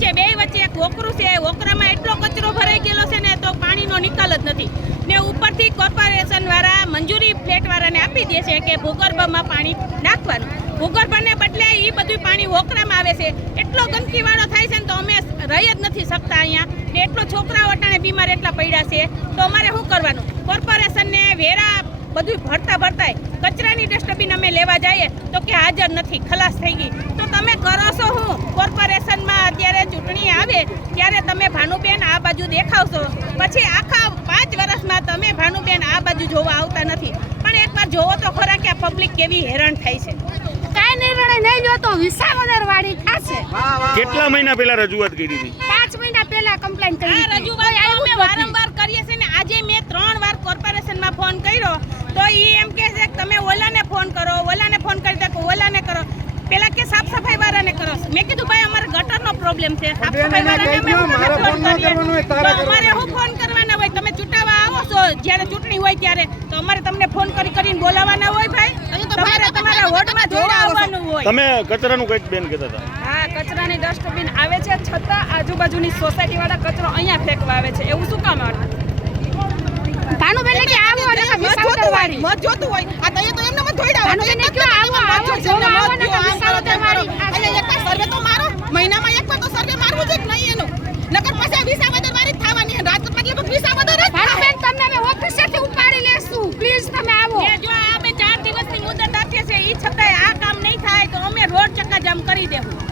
છે બે વચ્ચે એક વોકરું છે વોકરામાં એટલો કચરો ભરાઈ ગયેલો છે ને, તો પાણીનો નિકાલ જ નથી. ને ઉપરથી કોર્પોરેશનવાળા મંજૂરી ફ્લેટવાળાને આપી દે છે કે ભૂગર્ભમાં પાણી નાખવાનું. ભૂગર્ભને બદલે એ બધું પાણી વોકરામાં આવે છે. એટલો ગંદકીવાળો થાય છે ને, તો અમે રહી જ નથી શકતા અહીંયા. ને એટલો છોકરાઓ અટાણે બીમાર એટલા પડ્યા છે. તો અમારે શું કરવાનું? કોર્પોરેશનને વેરા બધું ભરતા ભરતાય કચરાની ડસ્ટબિન અમે લેવા જઈએ તો કે હાજર નથી, ખલાસ થઈ ગઈ. તો તમે કરો છો હું કોર્પોરેશનમાં અત્યારે ચૂંટણી આવે ત્યારે તમે ભાનુબેન આ બાજુ દેખાવશો. પછી આખા પાંચ વર્ષમાં તમે ભાનુબેન આ બાજુ જોવા આવતા નથી. પણ એકવાર જોવો તો ખરા કે આ પબ્લિક કેવી હેરાન થાય છે. કાંઈ નિર્ણય નહીં લ્યો તો વિસાવદર વાળી થશે. કેટલા મહિના પહેલા રજૂઆત કરી હતી? પાંચ મહિના પહેલા કમ્પ્લેન કરી. રજૂઆત અમે. વારંવાર કરીએ છીએ ને આજે મેં ત્રણ વાર કોર્પોરેશનમાં ફોન કર્યો તો એ એમ કહે છે કે તમે ઓલાને ફોન કરો ઓલાને ફોન કરી દો ઓલાને કરો પેલા કે સાફ સફાઈ વાળાને કરો મેં કીધું ભાઈ અમારે ગટરનો પ્રોબ્લેમ છે. સાફ સફાઈ વાળાને અમે ફોન અમારે હું ફોન કરવાના હોય તમે ચૂંટાવા આવો છો? જ્યારે ચૂંટણી હોય ત્યારે. તો અમારે તમને ફોન કરી કરીને બોલાવવાના હોય ભાઈ. તમારે તમારા વોર્ડમાં જોડે આવવાનું હોય. તમે કચરાનું કંઈક બેન કહેતા હતા. હા કચરાની ડસ્ટબિન આવે છે છતાં આજુબાજુની સોસાયટી વાળા કચરો અહીંયા ફેંકવા આવે છે. એવું શું કામ આવે? ભાનુબેન કે આવો અને જોતું હોય મત જોતું હોય. આ ડામ કરી દેવું.